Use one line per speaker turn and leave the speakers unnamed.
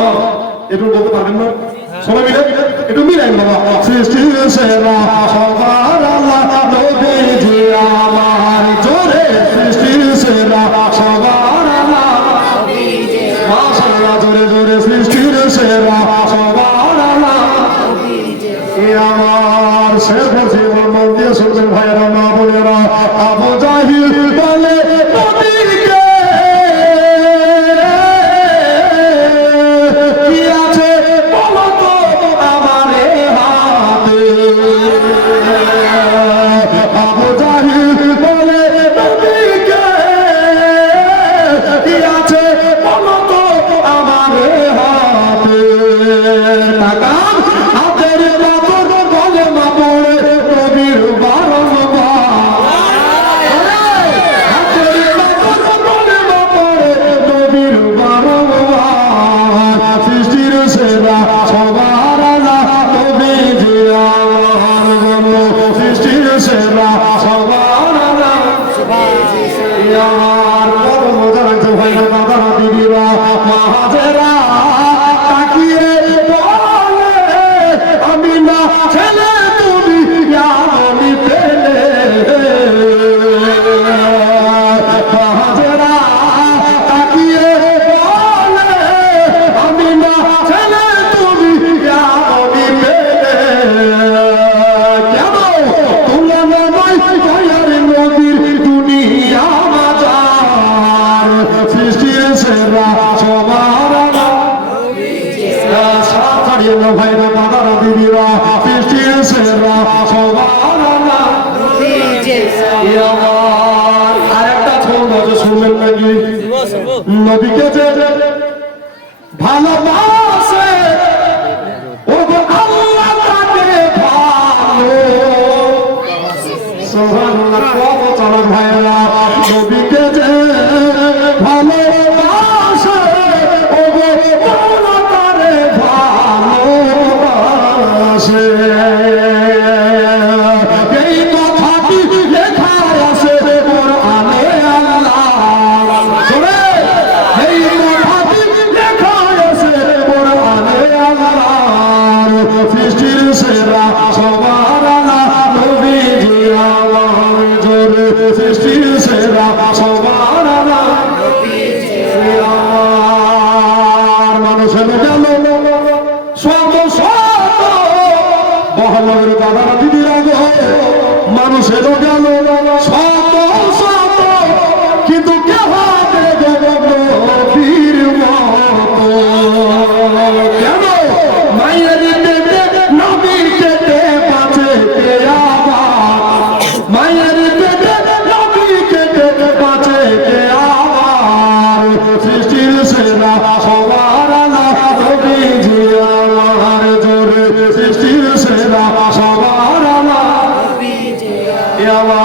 বাবা একটু বলতে পারবেন না? সবাই মিলে? একটু মিলাই বাবা। সৃষ্টি সেরা সবার আল্লাহ নবীজি আমার জোরে সৃষ্টি সেরা সবার আল্লাহ নবীজি মাশাআল্লাহ, জোরে জোরে সৃষ্টি সেরা সবার আল্লাহ নবীজি আমার শেষ জীবন মন দিয়ে শুনবেন ভাইয়েরা, মা বোনেরা, আবু يرى জন্য ভাইরা দাদারা, দিদিরা খ্রিস্টিয়ানরা সবার আরেকটা ছন্দ আছে, শুনলেন নাকি? নবীকে যে ভালোবাসে ভাইরা। মানুষের গেল শত শত মহানগরের দাদারা দিদিরা গো মানুষের গেল সৃষ্টির সেরা সবার আমার